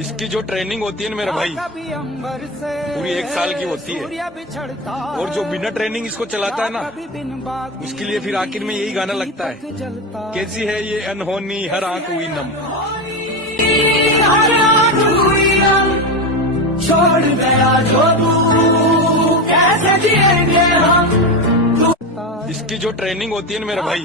इसकी जो ट्रेनिंग होती है ना मेरा भाई, पूरी 1 साल की होती है। और जो बिना ट्रेनिंग इसको चलाता है ना, उसके लिए फिर आखिर में यही गाना लगता है, कैसी है ये अनहोनी हर आंख हुई नम। छोड़ गया जो तू, कैसे जिएंगे हम। इसकी जो ट्रेनिंग होती है ना मेरा भाई,